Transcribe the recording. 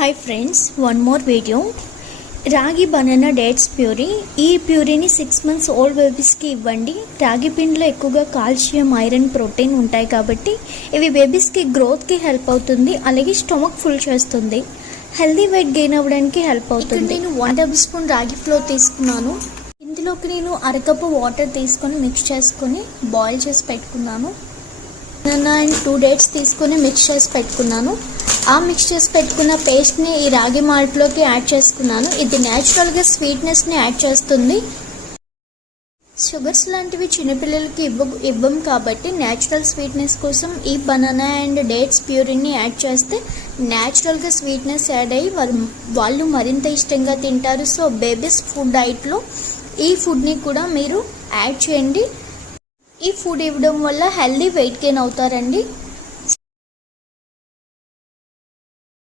Hi friends, one more video. రాగి banana dates puree. ఈ ప్యూరీని 6 months old బేబీస్కి ఇవ్వండి. రాగి పిండిలో ఎక్కువగా కాల్షియం, ఐరన్, ప్రోటీన్ ఉంటాయి కాబట్టి ఇవి బేబీస్కి గ్రోత్కి హెల్ప్ అవుతుంది. అలాగే స్టమక్ ఫుల్ చేస్తుంది. హెల్దీ వెయిట్ గెయిన్ అవ్వడానికి హెల్ప్ అవుతుంది. నేను 1 tablespoon రాగి ఫ్లోర్ తీసుకున్నాను. ఇందులోకి నేను అరకప్పు వాటర్ తీసుకొని మిక్స్ చేసుకొని బాయిల్ చేసి పెట్టుకున్నాను. బనానా అండ్ 2 dates తీసుకొని మిక్స్ చేసి పెట్టుకున్నాను. ఆ మిక్స్ చేసి పెట్టుకున్న పేస్ట్ని ఈ రాగి మాల్ట్లోకి యాడ్ చేసుకున్నాను. ఇది న్యాచురల్గా స్వీట్నెస్ని యాడ్ చేస్తుంది. షుగర్స్ లాంటివి చిన్నపిల్లలకి ఇవ్వం కాబట్టి న్యాచురల్ స్వీట్నెస్ కోసం ఈ బనానా అండ్ డేట్స్ ప్యూరీని యాడ్ చేస్తే న్యాచురల్గా స్వీట్నెస్ యాడ్ అయ్యి వాళ్ళు మరింత ఇష్టంగా తింటారు. సో బేబీస్ ఫుడ్ డైట్లో ఈ ఫుడ్ని కూడా మీరు యాడ్ చేయండి. ఈ ఫుడ్ ఇవ్వడం వల్ల హెల్దీ వెయిట్ గెయిన్ అవుతారండి.